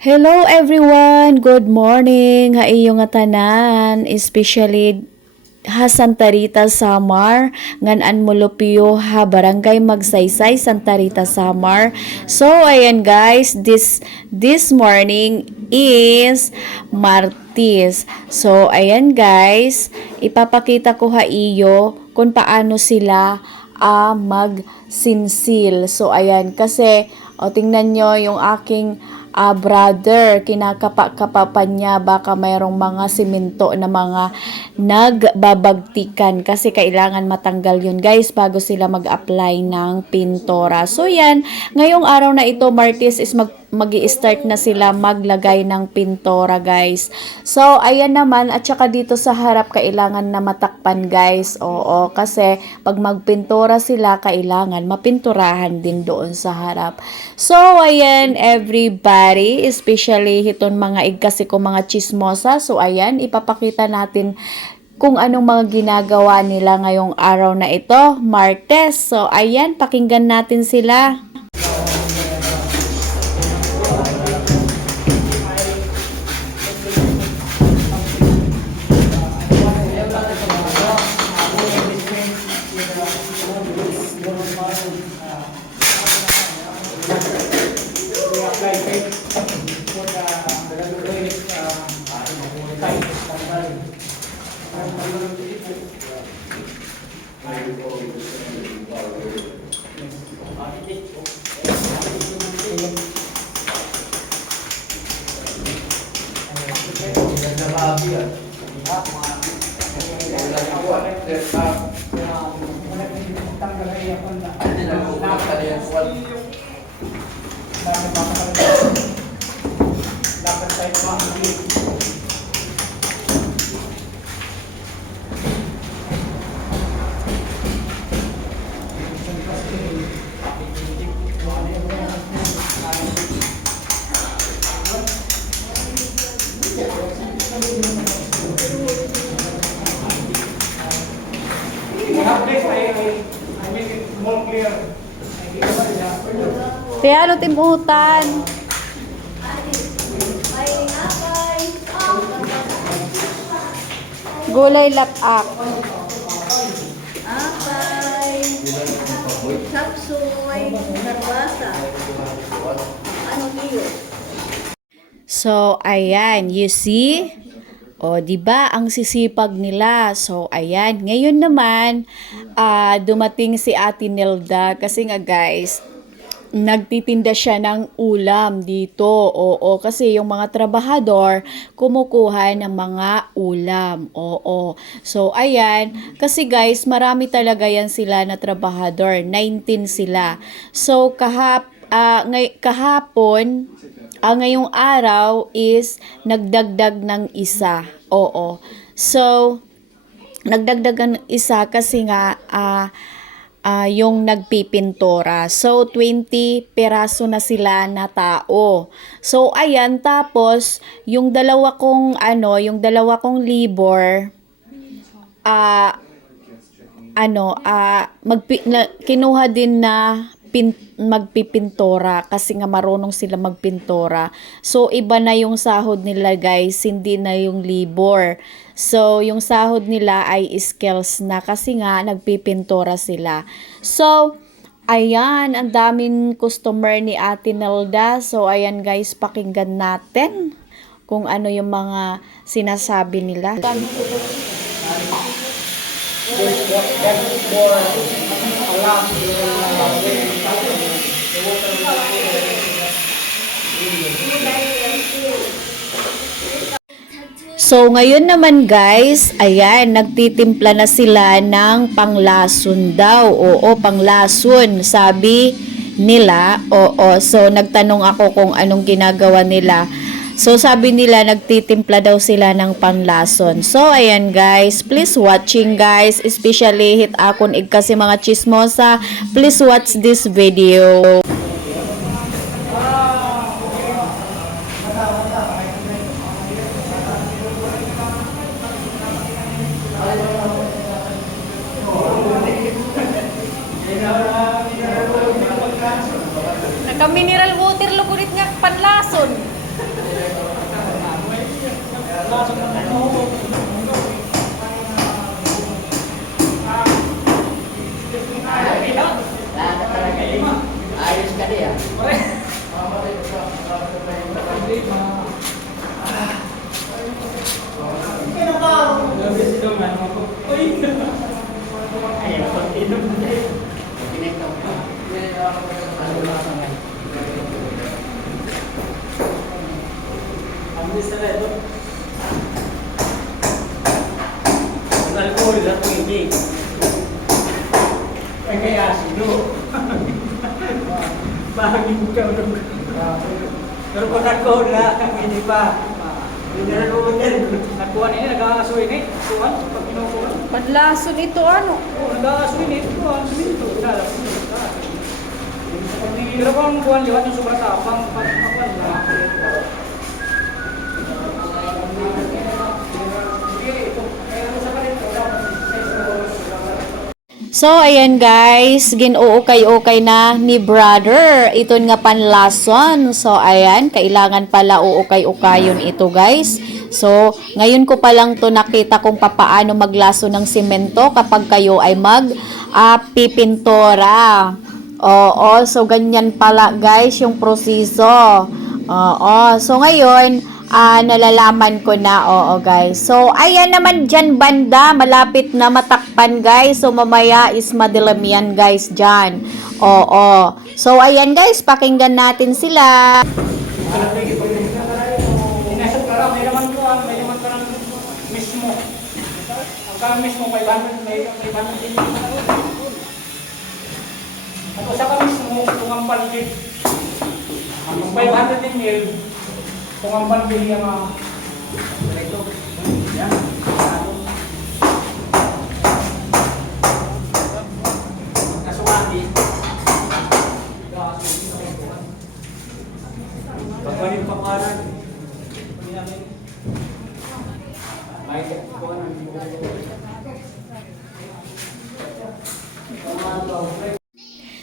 Hello everyone! Good morning! Haiyo nga tanan, especially ha Santa Rita Samar, nganan Molupio ha Barangay Magsaysay, Santa Rita Samar. So ayan guys, this morning is Martes. So ayan guys, ipapakita ko haiyo kung paano sila magsinsil. So ayan kasi tingnan nyo yung aking brother, kinakapa-kapapan niya, baka mayroong mga simento na mga nagbabagtikan kasi kailangan matanggal yun guys bago sila mag-apply ng pintora. So yan, ngayong araw na ito Martes is mag-i-start na sila maglagay ng pintora guys. So ayan naman, at saka dito sa harap kailangan na matakpan guys. Oo, kasi pag magpintora sila kailangan mapinturahan din doon sa harap. So ayan everybody, especially hiton mga igkasi ko mga chismosa. So ayan, ipapakita natin kung anong mga ginagawa nila ngayong araw na ito, Martes. So ayan, pakinggan natin sila. Kaya ano timutan? Gulay lapak. Apay, sapsoy, nabasa. Ano niyo? So, ayan, you see? O, di ba ang sisipag nila? So, ayan. Ngayon naman, dumating si Ate Nelda kasi nga guys, nagtitinda siya ng ulam dito. Oo, kasi yung mga trabahador kumukuha ng mga ulam. Oo. So, ayan. Kasi guys, marami talaga yan sila na trabahador. 19 sila. So, kahapon, ngayong araw is nagdagdag ng isa. Oo. So, nagdagdag ng isa kasi nga yung nagpipintora. So, 20 peraso na sila na tao. So, ayan. Tapos, yung dalawa kong labor, kinuha din na magpipintora kasi nga marunong sila magpintora. So, iba na yung sahod nila guys, hindi na yung labor. So, yung sahod nila ay skills na kasi nga nagpipintora sila. So, ayan, ang daming customer ni Ate Nelda. So, ayan guys, pakinggan natin kung ano yung mga sinasabi nila. So, ngayon naman guys, ayan, nagtitimpla na sila ng panglason daw. Oo, panglason, sabi nila. Oo, so nagtanong ako kung anong ginagawa nila. So, sabi nila, nagtitimpla daw sila ng panglason. So, ayan guys, please watching guys, especially hit akon kasi mga chismosa, please watch this video. Naka-mineral water lugurit nga panlason. Pero kung nag-code na, hindi pa. Hindi na nagkuhan ini, nag-aasoy ini. Kuhan, pag pinukuhan. Panlason ito ano? Oo, nag-aasoy ini. Kuhan, suminto. Pero kung kuhan liwat yung sobrang tapang, pag-kuhan na. So, ayan guys, gin-uukay-ukay na ni brother. Ito nga panlason. So, ayan, kailangan pala uukay-ukayon ito guys. So, ngayon ko pa lang to nakita kung papaano maglaso ng simento kapag kayo ay pipintora. Oo, so ganyan pala guys yung proseso. Oo, so ngayon, nalalaman ko na, oo guys. So, ayan naman dyan banda, malapit na matakpan guys. So, mamaya is madilim yan guys dyan. Oo. So, ayan guys, pakinggan natin sila. Inasap ka lang, may naman ka lang mismo. Ang ka mismo, 500 din. At sa ka mismo, kung ang paligid. Ang 500 din mil, kung ang paligid yung ito. Yan. Kasumati. Pagpanin pa kanan. May kanan.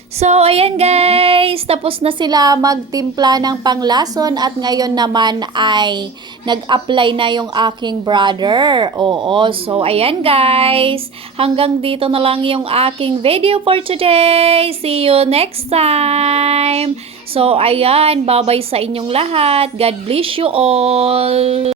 So, ayan guys, tapos na sila magtimpla ng panglason at ngayon naman ay nag-apply na yung aking brother. Oo, so ayan guys, hanggang dito na lang yung aking video for today. See you next time. So, ayan, bye-bye sa inyong lahat. God bless you all.